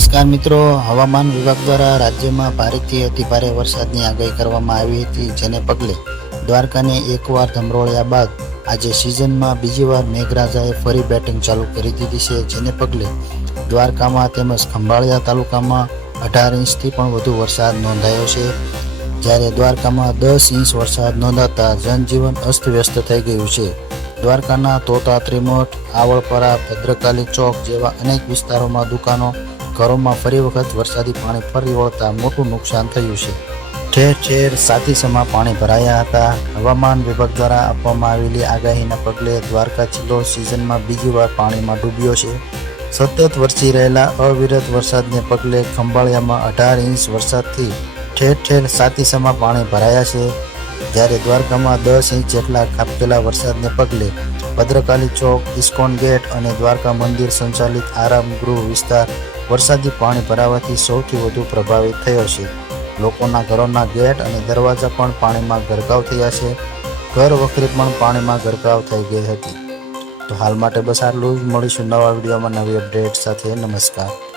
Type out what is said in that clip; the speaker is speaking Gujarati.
નમસ્કાર મિત્રો. હવામાન વિભાગ દ્વારા રાજ્યમાં ભારેથી અતિભારે વરસાદની આગાહી કરવામાં આવી હતી, જેને પગલે દ્વારકાને એકવાર ધમરોળ્યા બાદ આજે સિઝનમાં બીજી વાર મેઘરાજાએ ફરી બેટિંગ ચાલુ કરી દીધી છે, જેને પગલે દ્વારકામાં તેમજ ખંભાળિયા તાલુકામાં અઢાર ઇંચથી પણ વધુ વરસાદ નોંધાયો છે. જ્યારે દ્વારકામાં દસ ઇંચ વરસાદ નોંધાતા જનજીવન અસ્તવ્યસ્ત થઈ ગયું છે. દ્વારકાના તોતા ત્રિમઠ આવળપરા, ભદ્રકાલી ચોક જેવા અનેક વિસ્તારોમાં દુકાનો ઘરોમાં ફરી વખત વરસાદી પાણી ફરી વળતા મોટું નુકસાન થયું છે. ઠેર ઠેર સાતીસમાં પાણી ભરાયા હતા. હવામાન વિભાગ દ્વારા આપવામાં આવેલી આગાહીના પગલે દ્વારકા જિલ્લો સિઝનમાં બીજી વાર પાણીમાં ડૂબ્યો છે. સતત વરસી રહેલા અવિરત વરસાદને પગલે ખંભાળિયામાં અઢાર ઇંચ વરસાદથી ઠેર ઠેર સાતીસમાં પાણી ભરાયા છે. જ્યારે દ્વારકામાં દસ ઇંચ જેટલા કાપકેલા વરસાદને પગલે ભદ્રકાલી ચોક, ઇસ્કોન ગેટ અને દ્વારકા મંદિર સંચાલિત આરામ ગૃહ વિસ્તાર વરસાદી પાણી ભરાવાથી સૌથી વધુ પ્રભાવિત થયો છે. લોકોના ઘરોના ગેટ અને દરવાજા પણ પાણીમાં ગરકાવ થયા છે. ઘર વખરી પણ પાણીમાં ગરકાવ થઈ ગઈ હતી. તો હાલ માટે બસ આટલું જ. મળીશું નવા વિડીયોમાં નવી અપડેટ સાથે. નમસ્કાર.